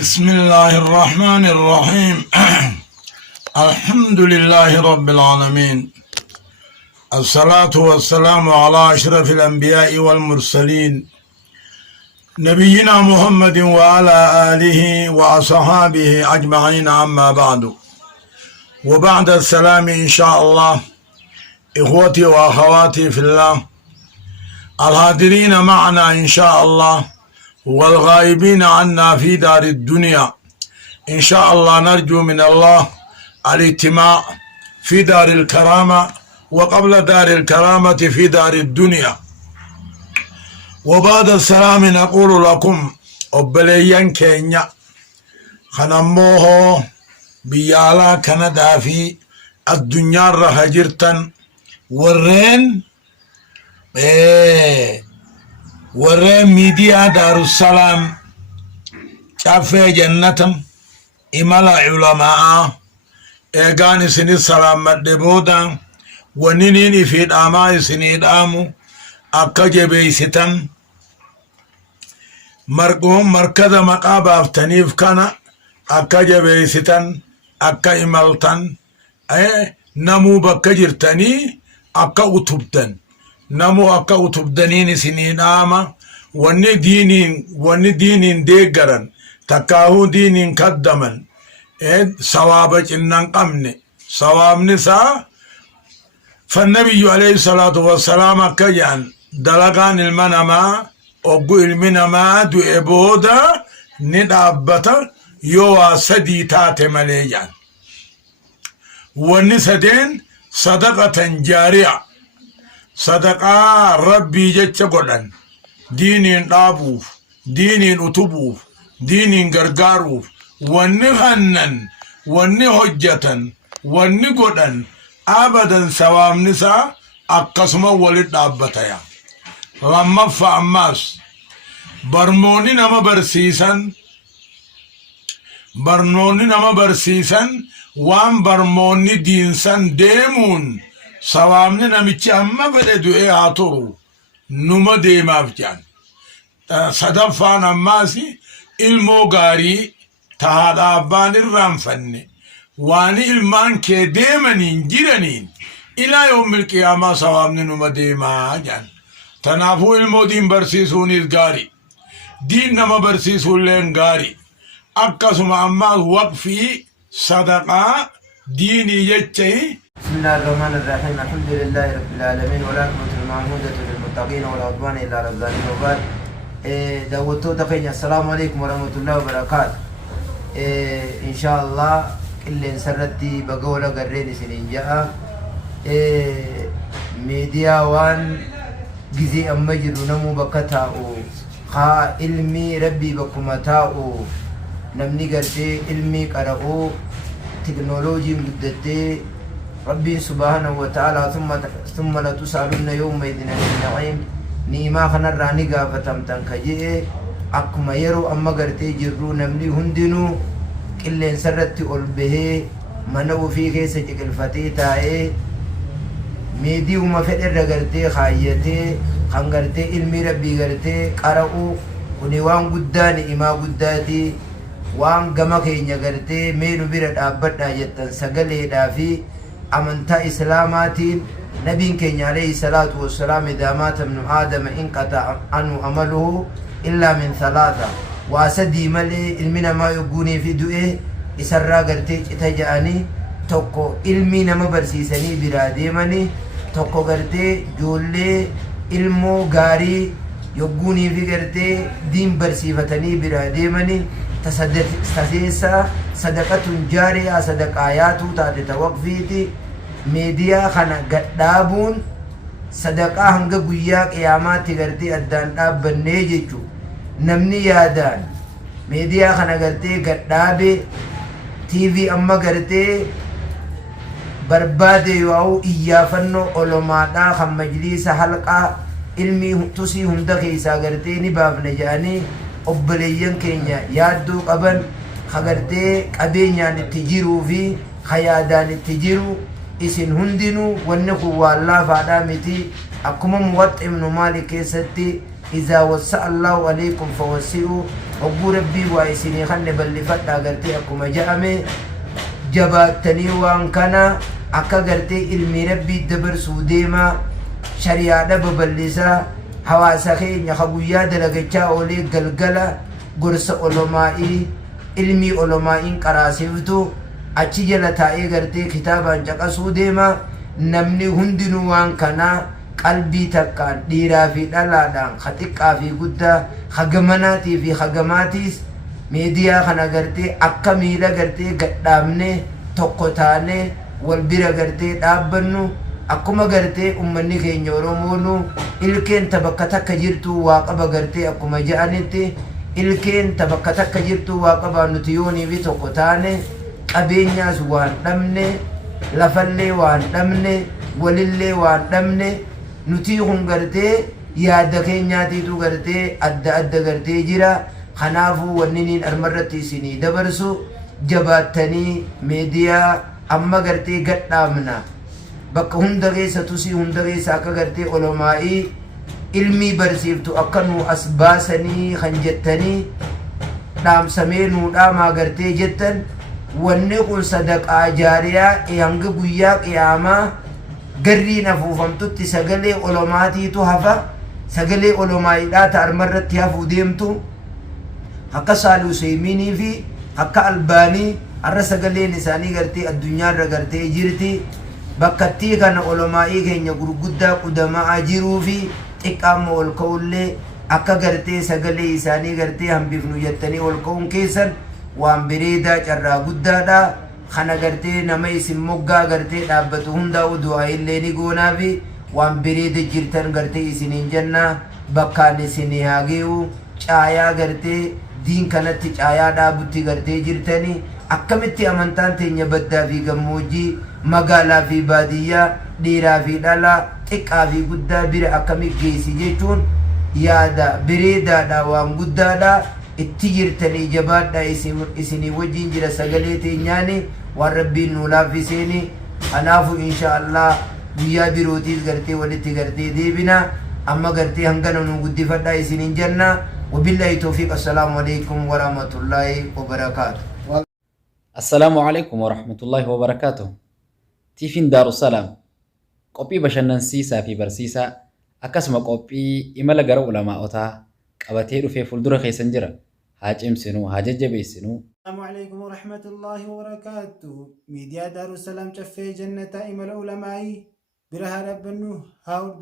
بسم الله الرحمن الرحيم الحمد لله رب العالمين الصلاة والسلام على أشرف الأنبياء والمرسلين نبينا محمد وعلى آله وأصحابه أجمعين أما بعد وبعد السلام إن شاء الله إخوتي وأخواتي في الله الحاضرين معنا إن شاء الله والغائبين عنا في دار الدنيا إن شاء الله نرجو من الله الاجتماع في دار الكرامة وقبل دار الكرامة في دار الدنيا وبعد السلام نقول لكم أبليين كينيا خنموه بيالا كندا في الدنيا رهجرتن ورين warreen miidiyaa daarussalaam caffee jannatam imala culamaa eegaan isinit salaamadhe booda waniniin ifii dhaamaa isinii dhaamu akka jabeeysitan markada maqaa baaftaniif kana akka jabeeysitan akka imaltan namuu bakka jirtanii akka utubdan namu akka utubdaniin isinii dhaama wanni diiniin deeggaran takkaahuu diiniin kaddaman sawaaba cinnan qabne sawaabni isaa fannabiyyu alayhi salaatu wassalaam akka jedhan dalagaan ilma namaa oggu ilmi namaa du'e booda ni dhaabbata yoo waa sadii taate malee jedhan wanni sadeen sadaqatan jaari'a sadaqaa rabbii jecha godhan diiniin dhaabuuf diiniin utubuuf diiniin gargaaruuf wanni hannan wanni hojjatan wanni godhan abadan sawaabni isaa akkasuma walit dhaabbataya lammaffa ammaas barnoonni nama barsiisan waan barnoonni diinsan deemuun sawaabni namichi amma fedhe du'ee haa turu numa deemaaf jedhan sadaffaan ammaasi ilmoo gaarii haadha abbaan irraanfanne waan ilmaan kee deemaniin jiraniin ilaa yoomil qiyaamaa sawaabni numa deemaa jedhan tanaafuu ilmoo diin barsiisuunis gaarii diin nama barsiisuulleen gaarii akkasuma ammaas waqfii sadaqaa diinii jecha بسم الله الرحمن الرحيم الحمد لله رب العالمين والعاقبة المحمودة للمتقين ولا عدوان إلا على الظالمين وبعد دعوتو تقين السلام عليكم ورحمة الله وبركاته إن شاء الله اللي انسردتي بقولة قرين سنين جاء ميديا وان جزي أمجر نمو بكتاؤ خا علمي ربي بكمتاؤ نمني قرتي علمي قرأو تكنولوجي مدتي ربي سبحانه وتعالى ثم لا تسألون يومئذ عن النعيم نيما خنا راني غافتم تنكجي اكما يرو اما غرتي جرو نملي هندنو كلين سرتي اول به منو في كيس جكل فتيتاي ميدي وما فدر غرتي خايتي خنغرتي علمي ربي غرتي قرأو وني وان غداني اما غداتي وان غما كينيا غرتي مينو بير دابدا يتن سغلي دافي أمنتا إسلاماتين نبي كينيا عليه الصلاة والسلام إذا مات ابن آدم انقطع عنه عمله إلا من ثلاثة واسدي ملي علمنا ما يقوني في دوئه إسرى قرتي اتجاني توكو علمي نما برسيسني براديمني توكو قرتي جولي علمو غاري يقوني في قرتي دين برسيفتني براديمني تسديسا صدقة جارية صدقاياتو تاتي توقفيتي ميديا خنا قدابون صدقاء هنگا قويا قيامات تغرتي الدان دابن نيجيچو نمني يادان ميديا خنا قرتي قدابي تي في اما قرتي بربادي يواو إيافنو علماء خم مجلس حلقة علمي تسي هندا خيسا قرتي نباف نجاني أبليين كينيا يادو قبن خغرتي قبينيان التجيرو في خيادان التجيرو اسن هندنو ونخو والله فادامتي أكما موط ابن مالك ستي إذا وسع الله عليكم فوسعوا hogguu rabbii waa isinii kanne bal'ifadhaa gartee akkuma ja'ame jabaattanii waan kana akka gartee ilmi rabbii dabarsuu deemaa shari'aadha babal'isaa hawaasa keenya ka guyyaa dalagachaa oolee galgala gorsa olomaa'ii ilmii olomaa'iin qaraasiftu achi jala taa'ee gartee kitaabaan caqasuu deema namni hundinuu waan kanaa qalbii takkaan dhiiraa fi dhalaadhaan ka xiqqaa fi guddaa hagamanaatii fi hagamaatiis meediyaa kana gartee akka miila gartee gadhaabne tokko taane wal bira gartee dhaabbannu akkuma gartee ummanni keenya oromoonu ilkeen bakka takka jirtu waa qaba gartee akkuma ja'anitti ilkeen bakka takka jirtu waa qaba nuti yoonii fi tokko taane qabeenyaas waan dhabne lafallee waan dhabne walillee waan dhabne nuti kun gartee yaada keenyaatiitu gartee adda adda gartee jira kanaafuu wanniniin armarratti isinii dabarsu jabaattanii meediyaa amma gartee gadhaabna bakka hunda keessa tusii hunda keessa akka gartee olomaa'ii ilmii barsiiftu akka nu as baasanii kan jettanii dhaamsamee nuu dhaamaa gartee jettan wanni kun sadaqaa jaariyaa hanga guyyaa qiyaamaa garriin afuufamtutti sagalee olomaatiitu hafa sagalee olomaa'iidhaa ta armarratti hafuu deemtu akka Saalih Useymiinii fi akka Albaanii arra sagaleen isaanii gartee addunyaarra gartee jirti bakkattii kana olomaa'ii keenya gurguddaa qudamaa jiruu fi xiqqaamma ol ka'ullee akka gartee sagalee isaanii gartee hambifnu jettanii ol ka'uun keessan waan bireedaa carraa guddaadha kana gartee nama isin moggaa gartee dhaabbatu hundaa du'aa illee ni goonaa fi waan bireeda jirtan gartee isiniin jennaa bakkaan isinii haagee'u caayaa gartee diin kanatti caayaa dhaabutti gartee jirtanii akkamitti amantaan teenya baddaa fi gammoojjii magaalaa fi baadiyyaa dhiiraa fi dhalaa xiqqaa fi guddaa bira akkamitti geessi jechuun yaada bireedaadha waan guddaadha itti jirtanii jabaadha isinii wajjin jira sagalee teenyaani waan rabbiin nuu laaffiseeni kanaafu insha Allah guyyaa birootiis gartee walitti gartee deebina amma gartee hangana nuu guddifadha isiniin jenna wabillahi tawfiq assalaamu alaikum warahmatullahi wabarakatuh. السلام عليكم ورحمة الله وبركاته. تيفين دار السلام. قبي بشنن سيسا في برسيسا أكسم قبي إملا جرو لما أوتا قبتيرو في فلدر خيسنجرا هاج إمسنو هاج جبيسنو. السلام عليكم ورحمة الله وبركاته. ميديا دار السلام شفي جنة إملا علمائي برها ربنو هاود